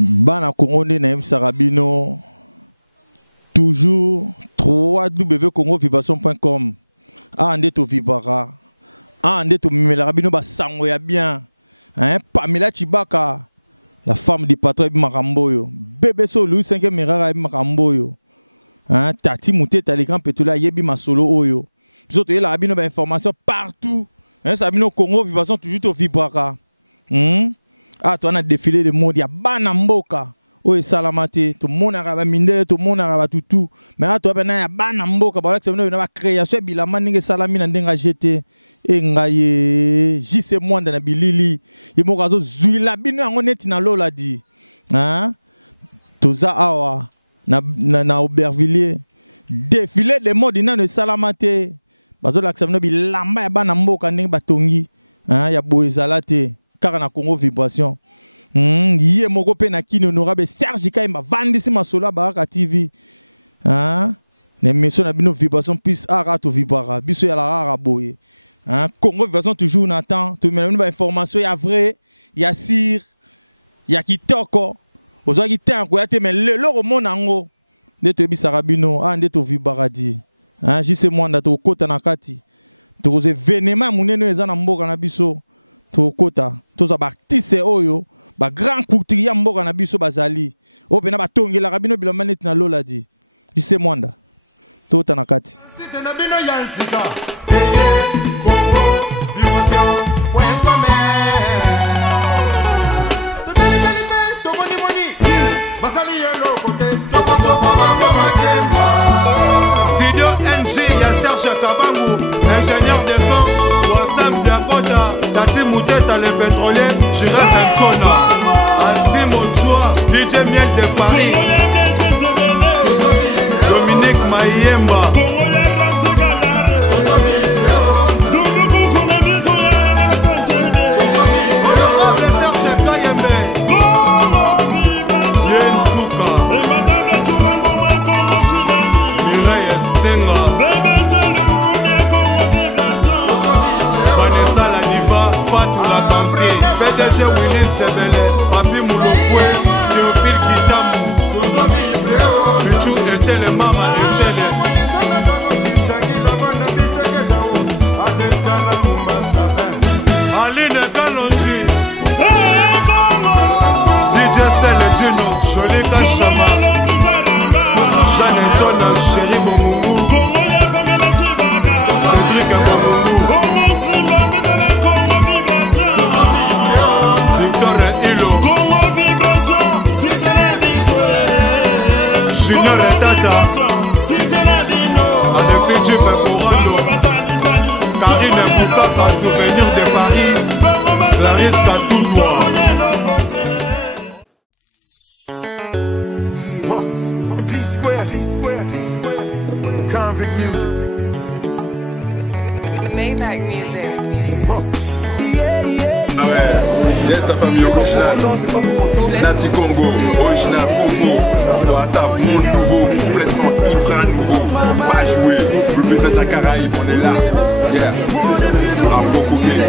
Bana Congo na Sarabino toujours www.congovibration.com ande to vibara ande to melarabino ba sango ya bien hein Pamela Chibaka la femme du patron Makamboyo bébé so Louis 5e Merara Makamboyo hein Tati Mouteta les grands pétola yebi masolo oyo biso to la abino ba information partout hein Sabino Congo Vibration toujours to vibara ah toi on a défilé de monde ya bana mboka oye salamate tout monde araba mindele tout monde araba tout mais ah toi bana ya bana mboka ba c'est na création bilama ninge salami na ndenga jeté e ngaye jise mwanda na bilili yimoka zo zuila bino yango neti na lola di hein toza awa na Aubervilliers défilé de mode na salamate bazo la xamno bilamba ya bana mboka ndenge batongi hein ya boezalate car na Congo Vibration yé moko pe na kino honorable Serge Kaimba vandisi masola baraka TV hein les missions na bino Vibration plus arato vibara biso ya la rara boye hein Congo Vibration toujours n'attend tout même ba information ya vrai ya sir ya kitoko ozaki tanko ya te mais le romo nango de to bisara bino ande to vibara di hein jise mwanda to kota na kati to ze venema muneno eza na mboka na biso to kota toza ba artiste oyo ba grand couturier mboka na biso bazali o pena batongela kabino bilamba neti na lola di jise mwanda to ta na kati site na bino yansika Congo Vibration to tali to moni basali yelo kote to koto bango matembo video NG ya Serge Kabangu ingénieur de son Wassam Diakota Tati Mouteta le pétrolier Jira Sankona Anzi Monchoua DJ Miel de Paris Dominique Mayemba PDG Willis Sebele, Papi Moulokwe, Théophile Kitamu, Luchu Echele Mama Echele, Aline Kalonji, DJ Sele Gino, Jolika Choma, Janetona, Chéri Momoumou, Cédric c'était la vino. Alexis Djibakourando, Karine Moukaka, souvenir de Paris, Clarisse Katoutoua. P-Square, Convict Music. Maybach Music. Yes, la famille originale. Nati Congo, original Congo. Ça va, ça, monde nouveau, complètement hyper nouveau. On va jouer. Représente la Caraïbe, on est là. Yeah. Afro Cookie.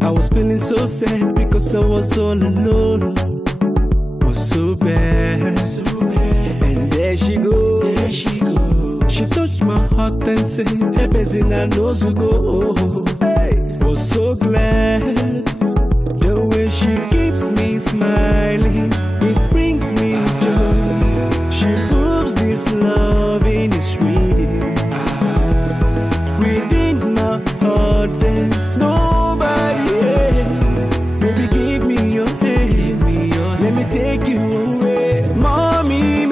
I was feeling so sad because I was all alone. Was so bad. And there she goes. She touched my heart and said, Ebezina knows you go. Hey, was so glad. The way she keeps me smiling, it brings me joy. She proves this loving is real. Within my heart there's nobody else. Baby, give me your hand. Let me take you away. Mommy,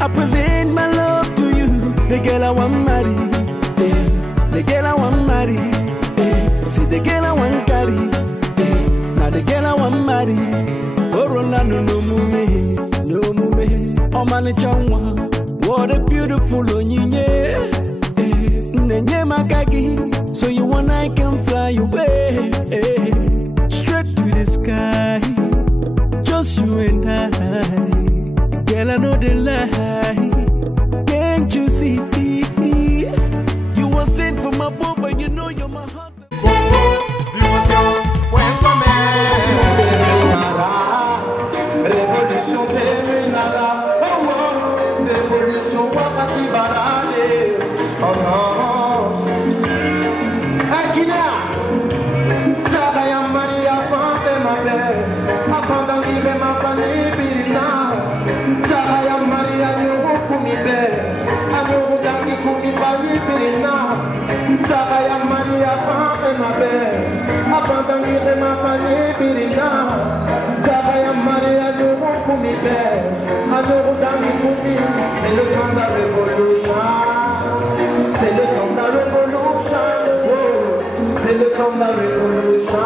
I present my love to you. The girl I want marry, the girl I want marry, see the girl I want carry, now the girl I want marry. Oh Rolando no mume, Omani Chawa, what a beautiful onyinye. Nenye makagi, so you and I can fly away. Straight to the sky, just you and I. Girl, I know the lie. Can't you see? You were sent from above, but you know you're my heart. Révolution terminala, oh oh, révolution wakati barale, oh oh. Akina, Tara ya Maria fante mabe, apanda libe mapani bilina, Tara ya Maria nyogo kumibe, anogo daki kumibani bilina, Tara ya Maria fante mabe, apanda libe mapani bilina. C'est le temps de la révolution. C'est le temps de la révolution. C'est le temps de la révolution.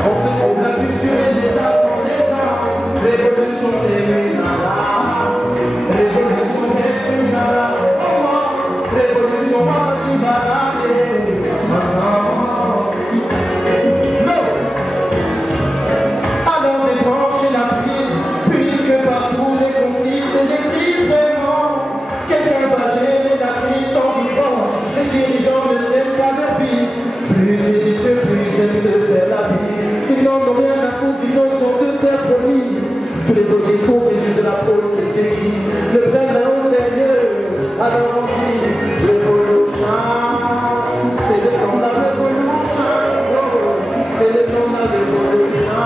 On se trouve la culture et les arts sont des arts. Révolution terminala. Révolution terminala. Révolution terminala. Tous les beaux discours, c'est juste de la prose, c'est église. Le prénom, Seigneur, alors on dit révolution. C'est le temps de la révolution. C'est le temps de la révolution.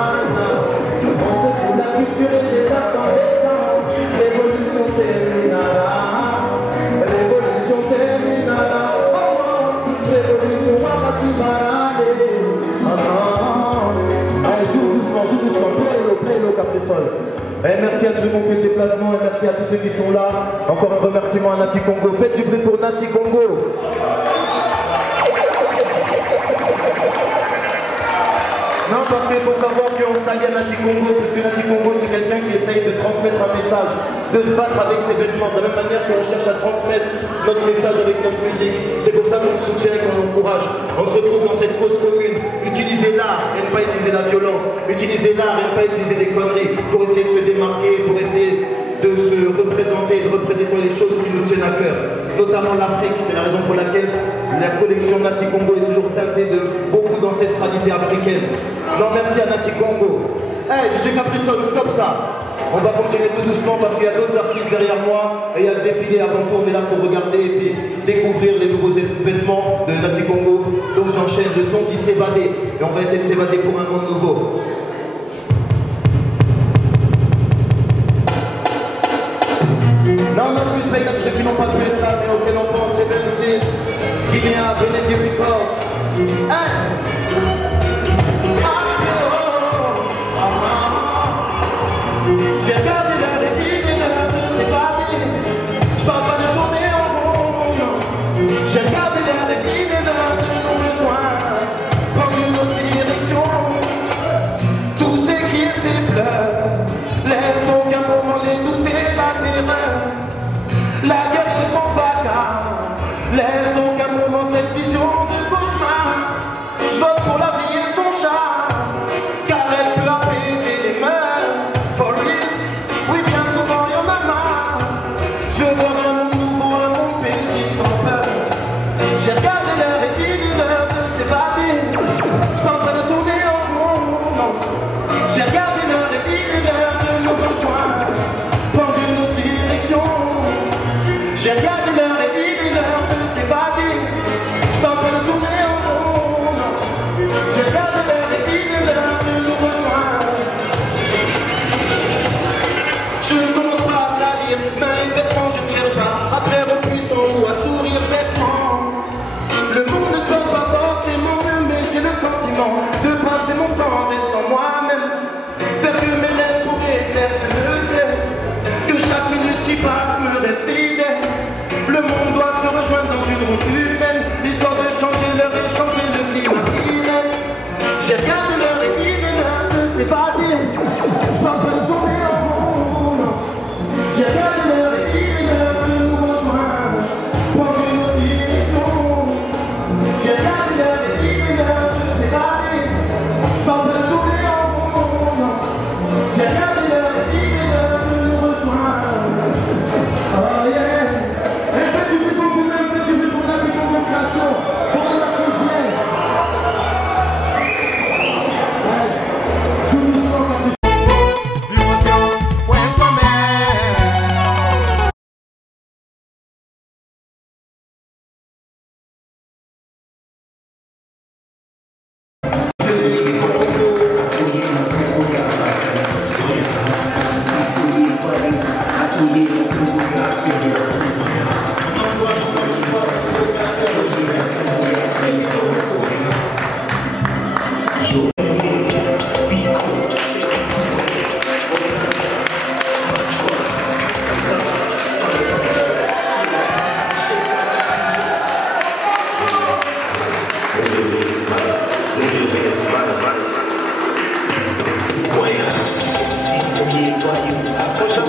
On se fout la culture et les accents récents. Révolution terminala. Révolution terminala. Révolution wakati barale. Joue doucement, play-le, Caprisol. Et merci à tous ceux qui ont fait le déplacement et merci à tous ceux qui sont là. Encore un remerciement à Nati Congo. Faites du bruit pour Nati Congo. Non, parce qu'il faut savoir qu'on s'allie à Nati Congo, parce que Nati Congo c'est quelqu'un qui essaye de transmettre un message, de se battre avec ses vêtements, de la même manière qu'on cherche à transmettre notre message avec notre musique. C'est pour ça qu'on le soutient et qu'on l'encourage. On se retrouve dans cette cause commune. Utilisez l'art et ne pas utiliser la violence. Utilisez l'art et ne pas utiliser des conneries pour essayer de se démarquer, pour essayer de se représenter, de représenter les choses qui nous tiennent à cœur. Notamment l'Afrique, c'est la raison pour laquelle la collection Nati Congo est toujours teintée de beaucoup d'ancestralité africaine. Je remercie à Nati Congo. Hey, DJ Caprisol, stop ça. On va continuer tout doucement parce qu'il y a d'autres artistes derrière moi et il y a le défilé avant tout, on est là pour regarder et puis découvrir les nouveaux vêtements de Nati Congo. Donc j'enchaîne, le son dit s'évader et on va essayer de s'évader pour un monde nouveau. Non, non, plus respect à tous ceux qui n'ont pas pu être là mais auxquels on pense, c'est Benzi, Guinea, Benedi Records. J'ai regardé la rétine et la nature s'évader. Je parle pas de tourner en rond. J'ai regardé la rétine et la nature nous rejoindre dans une autre direction. Tous ceux qui essaient de pleurer, laisse donc un moment les douter, la terreur. La guerre de son vacarme, laisse donc un moment cette vision de cauchemar.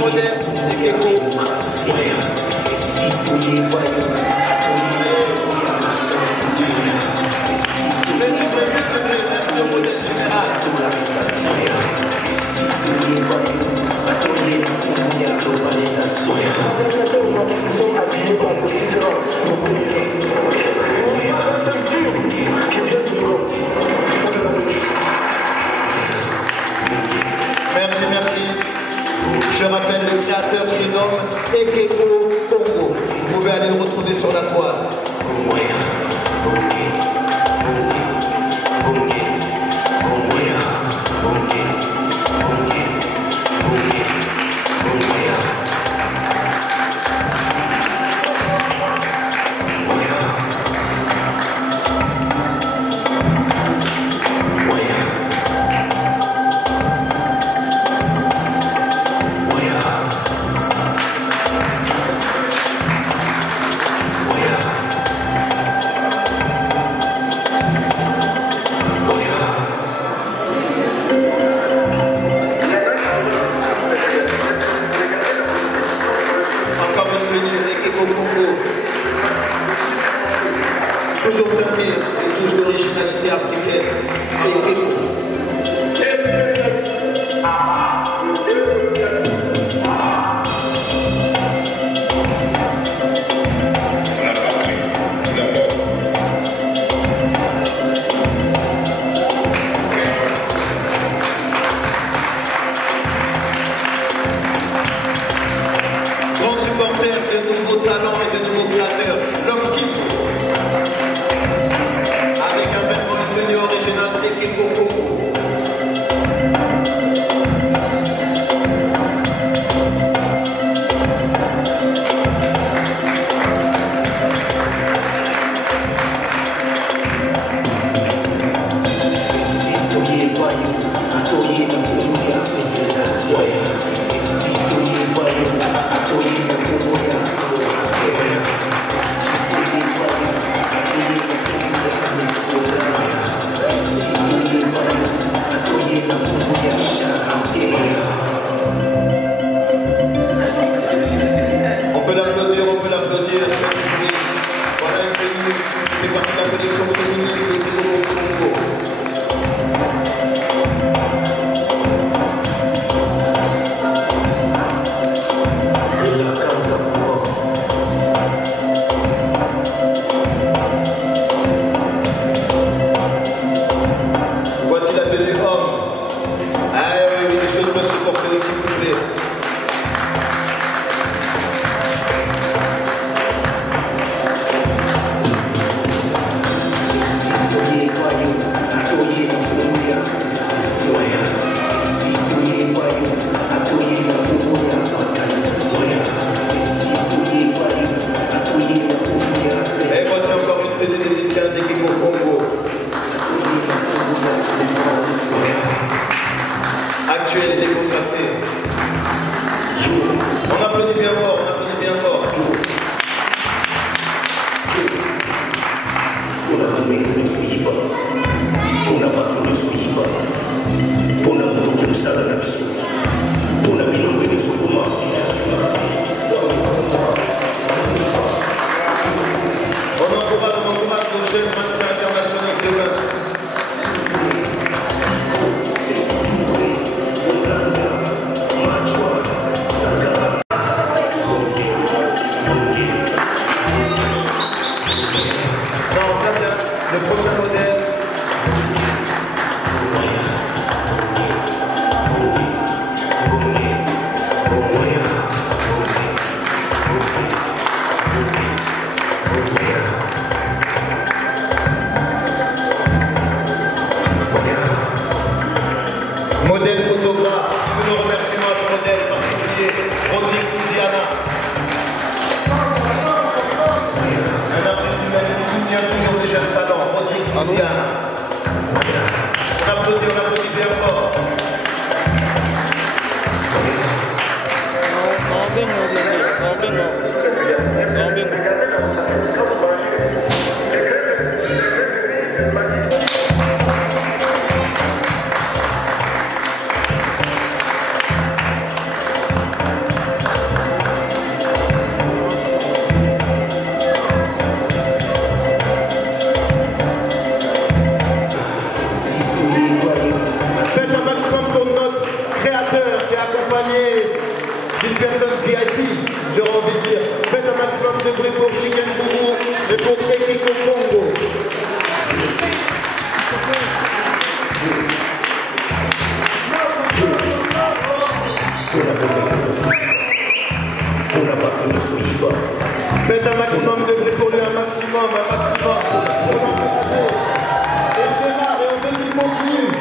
modèle et Keko. Merci au modèle général. Merci, merci. Je rappelle, le créateur se nomme Ekeko Congo. Vous pouvez aller le retrouver sur la toile. Toujours teinté et toujours d'originalité africaine. Grand supporter de nouveaux talents et de nouveaux créateurs, l'homme qu'il faut. Avec un vêtement venu original Ekeko Congo. On peut l'applaudir, voilà une venue, c'est partie de la collection féminine de Ekeko Congo. Voici la tenue homme. Ah oui, les choses peuvent se porter aussi, s'il vous plaît. Et voici encore une tenue 2015 Ekeko Congo. Actuelle et décontractée. On applaudit bien fort, on applaudit bien fort. On encourage nos jeunes mannequins internationaux de demain. Non, ça c'est le prochain modèle. Modèle photographe, tous nos remerciements à ce modèle particulier, Rodrigue Louisiana. Un artiste humain qui soutient toujours les jeunes talents, Rodrigue Louisiana. On applaudit bien fort. d'une personne VIP, j'aurais envie de dire. Faites un maximum de bruit pour Chicken Boubou et pour Ekiko Congo. Faites un maximum de bruit pour lui, un maximum. On encourager. Et on démarre et on veut qu'il continue.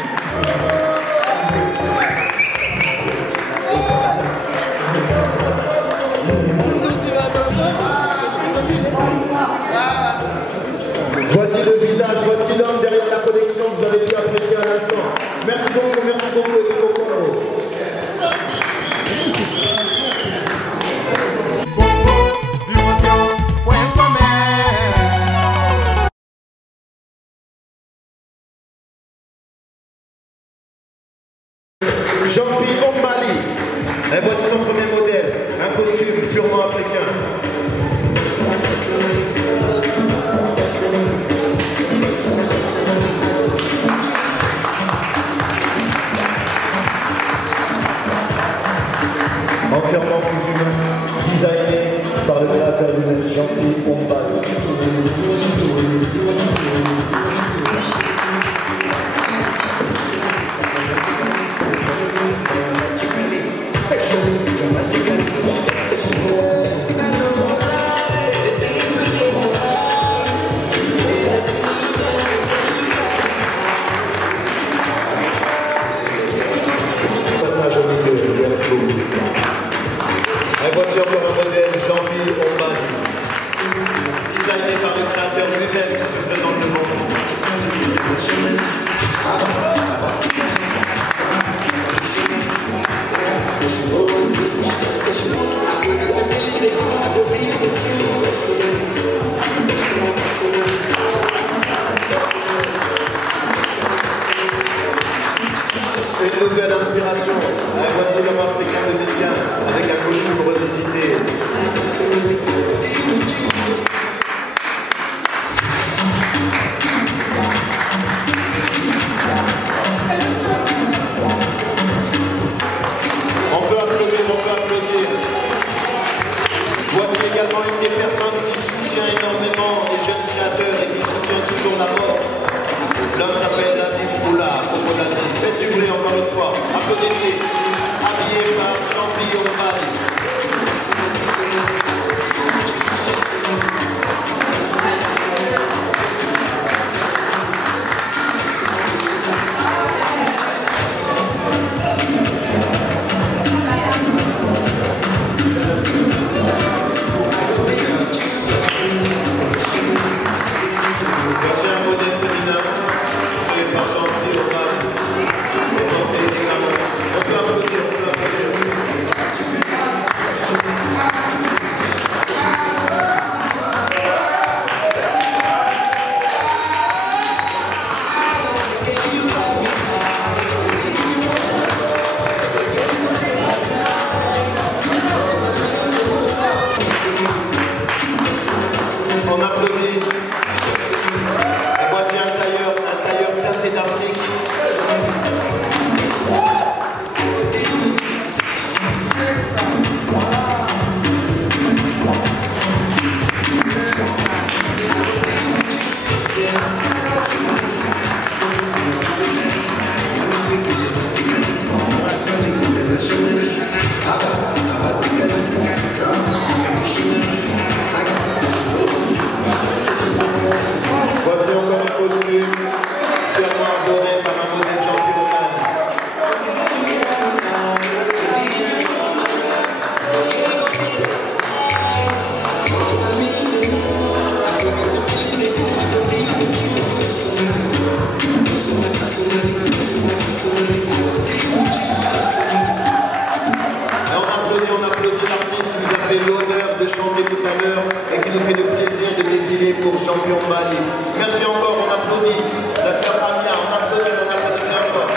Voici le visage, voici l'homme derrière la connexion que vous avez pu apprécier à l'instant. Merci beaucoup, Ekiko Congo. Jean-Pierre Ombali, et voici son premier modèle, un costume purement africain. Entièrement cousu, designé par le créateur lui-même, Jean-Pierre Ombali. Merci beaucoup. Et voici encore un modèle, Jean-Pierre Ombali, designé par le créateur lui-même qui se présente devant vous. Une nouvelle inspiration. Voici l'homme africain 2015 avec un costume revisité. On peut applaudir. Voici également une des personnes qui soutient énormément les jeunes créateurs et qui soutient toujours la mode. L'homme s'appelle David Boula, faites du bruit encore une fois. Applaudissez. Habillé par Jean-Pierre Ombali. Voici un modèle féminin fait par Jean-Pierre Ombali. On peut applaudir. On applaudit. Et voici un tailleur teinté d'Afrique. Voici encore un costume purement ardonné par un modèle Jean-Pierre Ombali. Et on applaudit l'artiste qui nous a fait l'honneur de chanter tout à l'heure et qui nous fait le plaisir de défiler pour Jean-Pierre Ombali. Merci encore, on applaudit. La sœur Amia, on applaudit bien fort.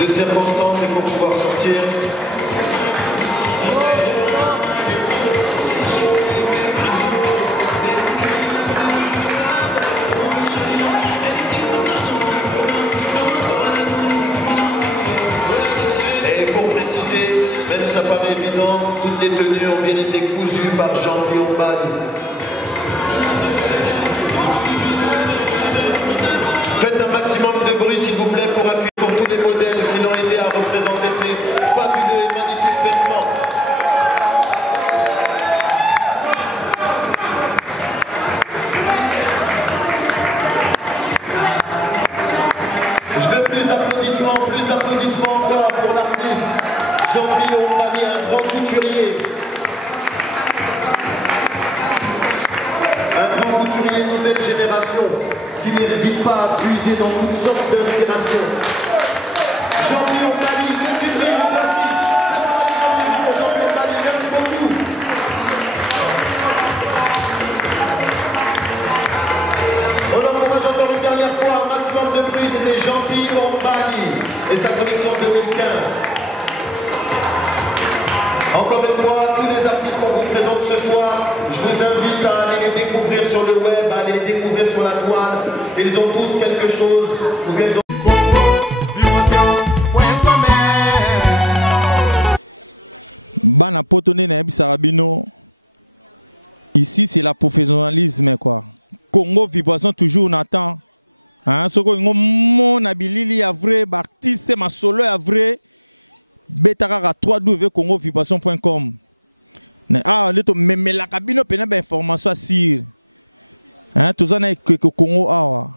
de circonstances et pour pouvoir sortir. Même si ça paraît évident, toutes les tenues ont bien été cousues par Jean-Pierre Bali. Faites un maximum de bruit s'il vous plaît pour appuyer pour tous les modèles qui l'ont aidé à représenter ces fabuleux et magnifiques vêtements. Je veux plus d'applaudissements encore pour l'artiste. Jean-Pierre Bali, un grand couturier. Un grand couturier nouvelle génération qui n'hésite pas à puiser dans toutes sortes d'inspirations. Jean-Pierre Bali, couturier, le voici. Jean-Pierre Bali, merci beaucoup. On l'encourage encore une dernière fois, un maximum de bruit, c'était Jean-Pierre Bali et sa collection 2015. Encore une fois, tous les artistes qu'on vous présente ce soir, je vous invite à aller les découvrir sur le web, à aller les découvrir sur la toile. Ils ont tous quelque chose. Ou bien ils ont... Bana potone na Sarabino. Ici c'est la professionnalisme quoi. Congo Vibration toujours Nathan. Hein, soko mon abilili a vrai, artiste ma solo a vrai. Betara 3w.congovibration.com. Ah, leto meme la cabine pena ba information sur. Hein, tout ça na que Congo awa.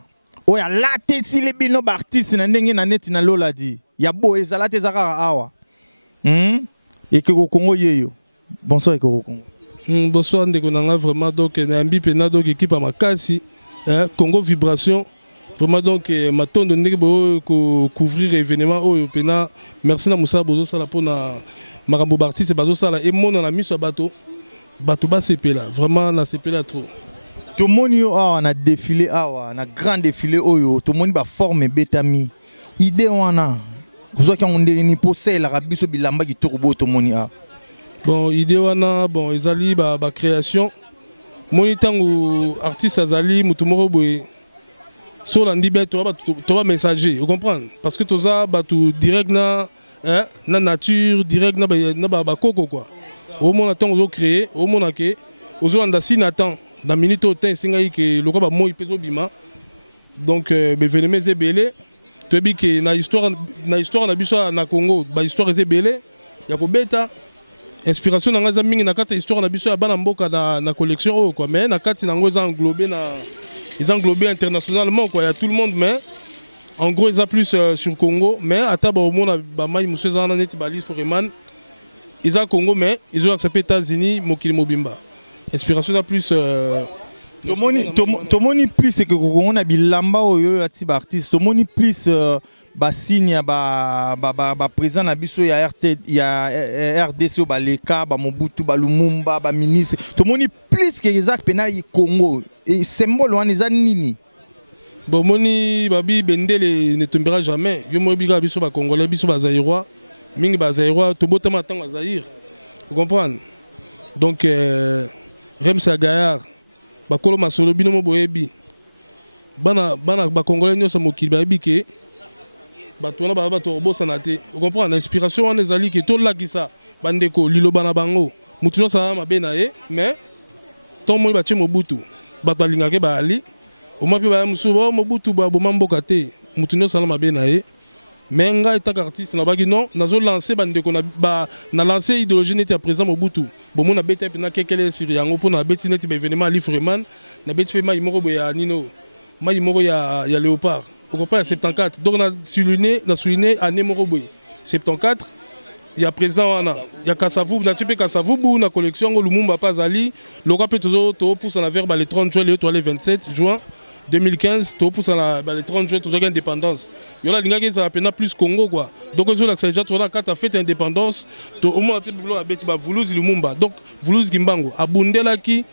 Oya la tête si les bino artistes na ndenge na net na lola di. Ya bo ezala te zaka awa. Et que Congo yeyo. Bonsoir Congo. Bonsoir ndeko nanga vraiment donc na mbi pena donc équipe à makasi, Congo Vibration. Vraiment donc ma tonne de ndenge bo couvrir événement oyo pena merci na Moussa bozo sala pona makambo artiste bazo sala et mon na miso bato ba sepela vraiment na sepela trop. Tout le monde a un défilé, un grand défilé, tout le monde a formé Betami. Idée wana, vous avez un possède la rabiso bilamba qui tourbo tout le monde a. Bon, idée wana, bon, ezali ba création. Mon tango artiste azali mutumoro boy. Sur l'andibé, tu vas messager, vous comprenez? Parce que tout ça, tu direct na nature, direct na koko quoi. Au moins attend aux créer, au moins que aux andasi n'attend. Dans minute au temps, c'est que le quoi moi il pèse au bima. Donc venez zébélé. Tu as dit que na histoire na biso na Congo, ba histoire zébélé. Ya ko beta. Inspiration na ngaza mingi na kata histoire na biso ya bana mboka na collection oh quoi. Mais na kati na ngoza englobé na ils englobent internationalement quoi, il y a tout le monde mais en gros ils ont plus sur Congo mais à table au monde bah moi ils sont net balis pour Eman ils ont Congo mais ils ont accepté États-Unis Mokili Mobimba inspiration a plus tomoni plus c'est que on a bilamba oyo la type artiste tomoni plus ba signe ba président na biso ya RDC ba leka ba Mobutu ba Lumumba ba ministre tomoni plus que Isaac pena yi Congo et symbole wana eza nini bon moni babi bendele ne tombera jamais yo mo biga biso ba congolais biso ba zaïrois mingi ba zaïrois to botama tanga Zaïre vous comprenez donc Remsa Gayar ba kolo masolo bino mo boyebi bana ba congolais nyoso mokili ba bike batona ba bato bosa te vous comprenez l'inspiration on ezali ke to la kisa bandeko lilo bana bango mutuno sa mabe na ye mais ton mo ba che Mobutu bato alingake ba ali o mapi ba musubo Mobutu ba bomamboka te mutuno sa mabe na ye mais nga étant artiste na bagi non nazo lancer bandeko na lancer idéologie neti à présent Mobutu bomo na beta na kekele sur yango pour na beti neti ba événement ali Freeman na beti pe mai moko ya nino mai moko ya Léopard. Au compris, 74. Donc, on a souligné année Moroboy. 74, il y a président, il y a Kassavou, il y a type Kassavou, la collection, Lumumba Pazali, le rap est toujours pour s'en avoir le 30 juin, le 27 juin 2015, pour s'en avoir le 30 juin, toujours indépendance. Il y a des gens qui ont plus Congo, quoi. Donc, on a déjà, quand tu as fait indépendance, au moins, tu as Voulouz Lumumba. Donc, Voulouz Gimbango, Abundela qui,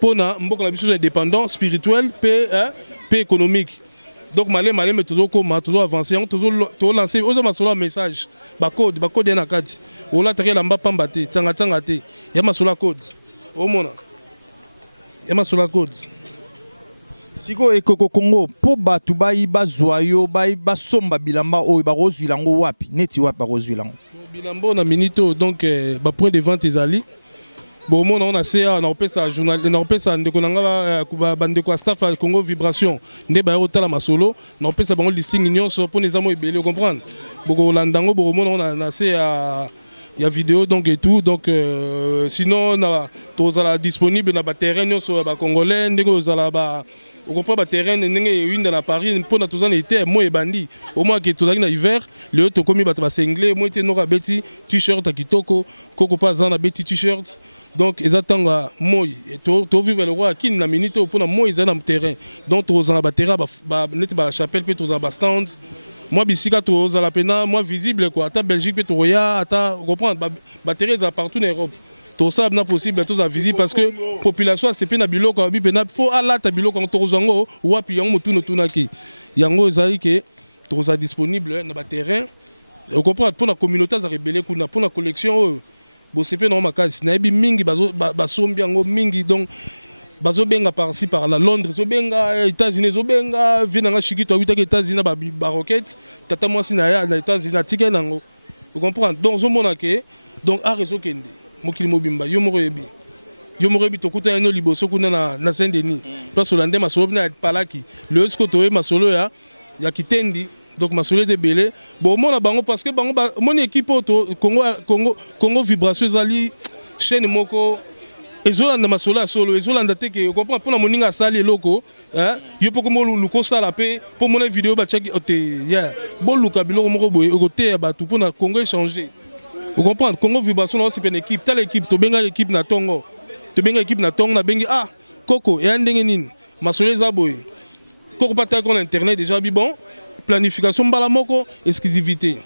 pour na indépendant, spirituel, paix économique. Donc malé mais toujours comme toujours avancer, toujours lancer, aux hommes un message, code na kati. Ou là teke lamba pambate, tanga te. Ya masula code. Au mona. Ya masula code. Siko ekoko Congo po batu bayi bazwayo bayi basomba bilamba oyo ba rozwilango wapi neti wapi ba rozwilango. Bilambo na minito donc ba point de vente ezali. Bon, on a essayé, on a fait ça, on a fait ça, on a staff à Congo Vibration, on a solo, on a fait ça, on a listing union pour les amours et comprendre. Bon, on a essayé à il y a vidéo donc et tout, donc sinon on a tous disponible dans le terrain sur le Congolais, on comprend le terrain, une dans la Paris, pour tous les été, moi et bandi, au moins que tout dans l'hiver, le haut commis bat singlé, moi et Nora Betty, t-shirt à Kitoko, Coco Pazan à Betty t-shirt. Donc ils attendent à moi et tu vivre le roi qui n'a minute pour moi ils sont dans le terrain. Donc tu aux en terrain, net la chapelle peut tous en stand. Moi bisika tu aux la pena, moi visible quoi. Ta Belgique peut tu à ta comprendre batterie partout en Europe. Tout ça n'est possible tous à visible parce que population c'est pena biloko abi pena faut ala ta biloko quand tu zango ou api yango tout tunaki. Yango ezali que tu disponible dans le terrain. Vous comprenez pour la communauté ça rebelle pour la collection. Bon c'est pas normal kasi na ebi mingi basombi yango mingi donc bazo benga par-ci par là Londres zo benga États-Unis zo benga venanga chikito awita ke États-Unis ba roquette tata mwasi na ya na États-Unis na tika nango vous comprenez donc zo mona ke donc a réseau kende mokili mobimba yo morebi to kuta eno liboso kuna na Saint-Denis place Hollande masolo na palaki le esko to e masolo ya kitendi. Donc ma soleil est belé. Bon mon bango parce que bango mon équipe auto Congo Vibration zali chaîne moko ezolanda ma soleil solo ezolanda te que comprend pour la moninga sali loko hein yo poko mo luko sala pe pour mon vidéo ba check ote yeah bon luka biloko moko boye okote ba tout pour na Congo échanger. Vous comprenez Congo Vibration c'est une équipe telle équipe to benga équipe na tongo to benga équipe na tongo na bengi Coco et ndenge nini ma soleil za boye Coco pata kon internet déjà bi bon planification balamoko exclusivité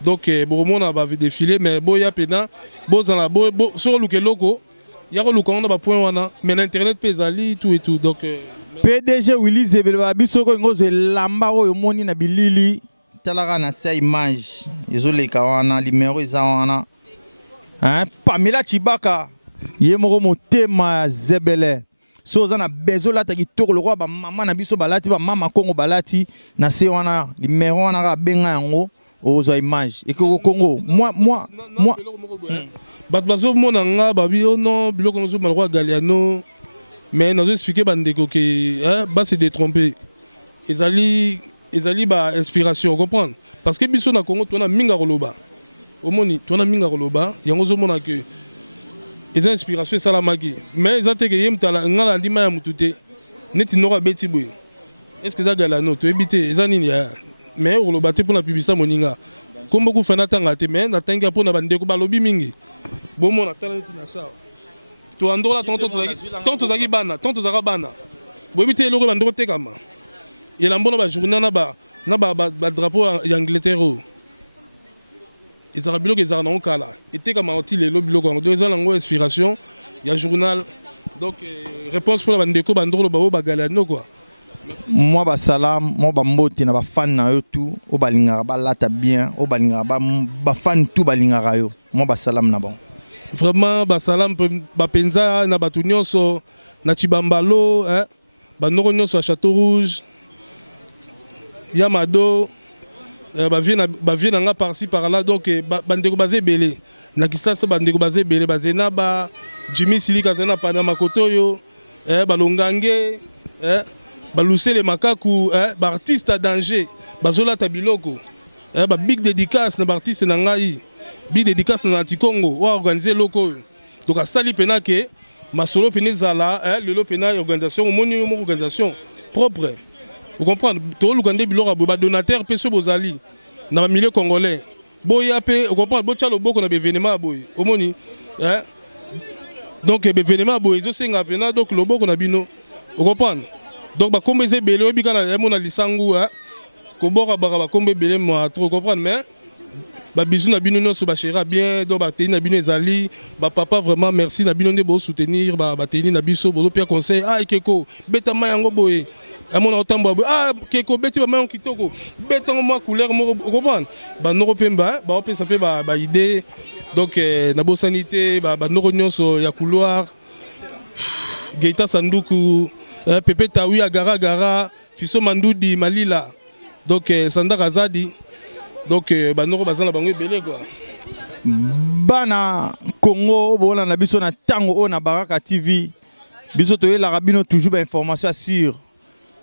donc bon on a défilé mais bon ya pena bon za bo sur le loko ya ko luka on ba point wana mais l'internet pezali tout et tout donc PDG Willy Zebelba biso ko ngozo lamba oyo moni na bilili talaka na sa image ezoleka wana numéro eza wana hein Pamela Chibaka ye moko motema Zebele so za na bezo lata kitoko le roi ba mama na biso balati ba mama Congo balati na se wana numéro wana ka benga yango ozo image et que Congo moi bat bazo mona nga babi non biloko ngozo mal roi Galiano mais nous expliquer bandeko que ba se détromper ezali ba inspiration comprendre parce que biso na Congo tona minga koloba omoni tona minga koloba yango zo mona que les inspirations salamaki mais ils ont été que mtala ngala ndima ya mutute neti nora beti boy est-ce que ça galano to ebité ils nini ya mais on le battre pour la publicité moninga comme beaucoup fana tanga te mais na tanga pour na bandeko balobi mingi bon mon atala na ça to andola tonto zaki bana bo ebité loko bandoko te kama et la mbona ba journée na ba drapeau ya Angleterre. Ils ont biloko ezala na kala était comme anti les biloko en deux ans inspiration il y a journal donc réponse pour la bandeko bandolo ba Galiano quoi. Moi ba salam moi ba mboti na ba fan na yo tout o balinga ba lata bien o balinga ba fan tout balinga yo moi ba salam na bon vraiment ba salam ba penza na batu nyonso na Chibambalo hein ba noro nyonso à Château Rouge Yamado bavie nanga par-ci par-là donc bandeko bazé belé na kisasa bandeko bazé belé bazé na ba Jimmy Silika zana pana makoto yo balongange balusele makaku ba artiste à danger bazola tabiloko ba big dédicace na artiste na ngai big dédicace na Anti-Congo wa organiser loko donc a sali pena ke masolo pena zala lelo pena organisation moni mo organisation propre. Vous comprenez? Tout le monde est biloko ba donateur peso bozali na milieu congolais. Boya pe, vous comprenez? Bo tchalo boko na événement boy. Omoni, donc événement boy zo senga pena donc le boko na bino. Vous comprenez? Donc ba kombe ze belé obi kana mona lisangu ko boka ba kombe belé mo trop comprendre mais ba bisu na bino no so ba chéra bien donc ba teni na bino ezali ba papa vraiment merci na bino nde bo soutenir ba teni na biso bo pia conseil ekeko betama yango boy mon autant ah keko beti ba mayon kitoko betango ma couleur mo comprendre ba noro pemba ba opesa pe ba idée donc na bo sanité ba noro nyonso ya couloir Geita Sanduku Pepe Tawi Agara Gara Fiso Mandoudi Malila donc Sanda Razadi donc ba noro bazana bango ebele quoi bana Congo bona na biso na tango o na Baraka TV biso to la rabino toujours ba information sûre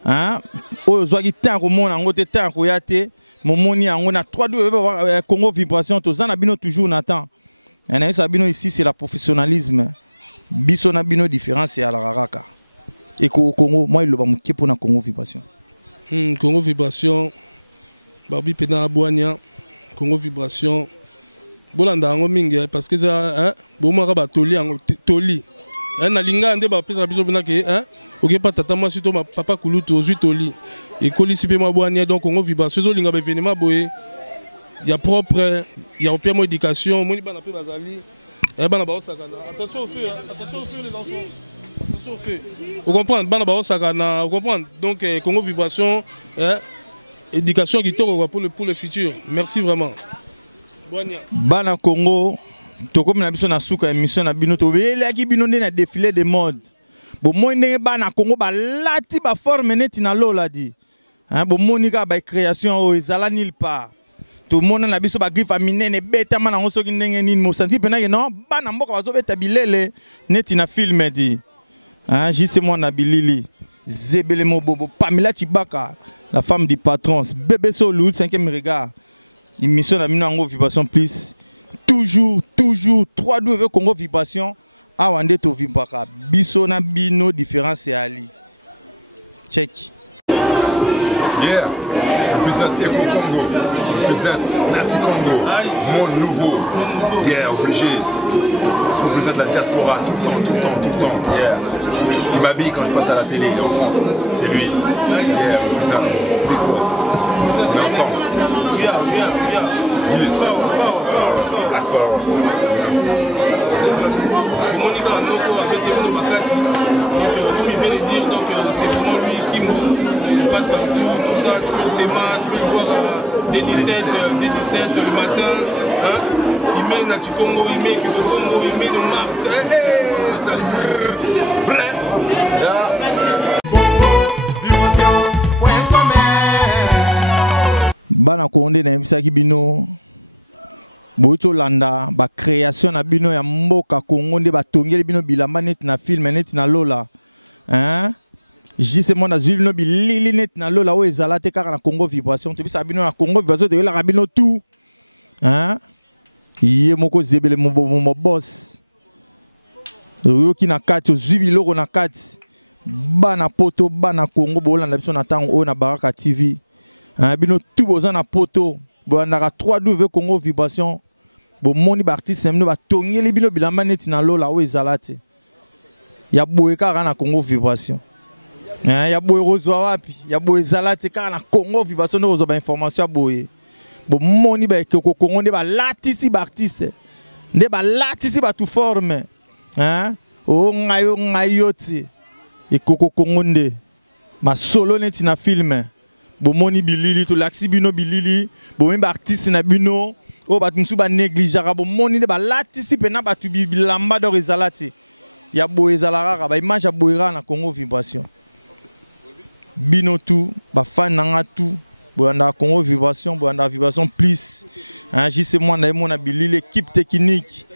hein o zwaki tango mona ngote tango yate momoni yango na 3 Congo vibration to zana bino toujours na temps na sabino ici c'est la professionnalisme biso na bino différence ya la raraka et Congo moi il lo ba muke pona Congo vibration Congo vibration babi pena abwania Congo vibration bolanda ngo mingi parce que ça bomaka ba toli ngo toli na linga nde ba pesa biso bina ke oke pa tata moi surtout papa kulutu ozui toli et koli sipe mabwania donc Congo vibration zo linga ba événement boye ya propre ya opia mo éducation moni bana pe bazali bana ba osakana attention au feu les enfants attention au feu vous comprenez bana ba osakana vous comprenez donc Congo vibration éducation qui toko pour le futur merci vraiment bana Congo tokomi na biso na suka émission na bino to belaki bino nde na défilé de mode bo moi ndenge bana Congo ba lati ba forme neti na lola di bo monika ba création o ezala nil part to mona na biso ba griffe minene beta mana ngoso ki ndenge nini mo senti pena ke non bana mboka bazo beta bilele neti na film di jise moi na bilili zebele mo bobo Pamela Chibaka la femme du patron bébé Solu 5e regard émission na bino ngo vibration plus toujours 3 Congo vibration awande to vibaka biso na bino différence ya ali check yeah represent Eco Congo represent Nati Congo monde nouveau yeah obligé represent la diaspora tout le temps yeah il m'habille quand je passe à la télé en France c'est lui yeah represent Big Force on est ensemble c'est vraiment lui qui nous passe par tout ça, tu peux le témoin, tu peux le voir dès 17 le matin, il met Nati Congo, il met Kiko Congo, il met le marque. Bana Konde na bisaki bino boto landa ba création na bino ya mboka Congo nde ba tongeli bino bilamba net na film net na lola jise mona zuli no bilili net na lola o ezala te kaka na Congo vibration to bisa bino na Congo vibration de la bino tout ye moko zebele mo boss yo ki na kati zubi loko na kati bana poto bana Congo bolanda biso na tango o na Baraka TV bino tout boza na poto bolanda 3 Congo vibration bo moni ba artiste mno ba tongeli bino bilamba net na lola o ezala te ya boye kaka na Congo vibration ya boye rozwa wapi ya boye ezala te kaka na Congo vibration no rozwa ba information boye bo moni ba Koko Congo nde ba latisi ba artiste nde ba latisi ba tu forme o ngayo ti e Koko Congo nde ma solo net na film bo moni bilili to laksi bino bilili bo même artiste na bino o ba tumsu ba négligeara bo moni nde ba latisi pena ba tu bilamba do ezala te ya boye ezala kaka ba image ya boye na Congo vibration bino tout ba fan nanga tout boyanda Congo vibration boyanda vibration plus jise moi na mona bilili équipe technique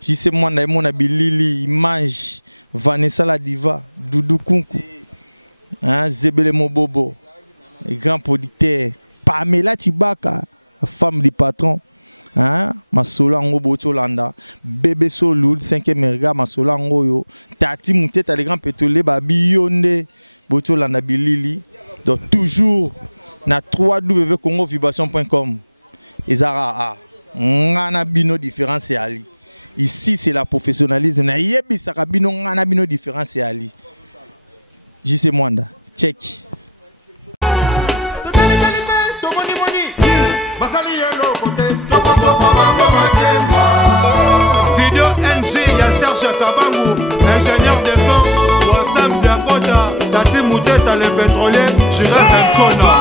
jise moi na mona bilili image Vanessa la diva Doudou Kunku Zebele Mobobo grand producteur Pamela Chibaka femme du patron Masola ngo boto landa bébé Solu 5e regard Masola ngo yo Tati Mouteta les grands pétroliers babi yonde boto landa bilili donc toujours na 3wcongovibration.com ezara ngana bino différence ya ali ici c'est la professionnalisme na yebi sakabino ngana bino différence ya ali JC Mwanda check Video NG, ya Serge Kabangu, ingénieur de son, Wassam Diakota, Tati Mouteta le pétrolier. Sona.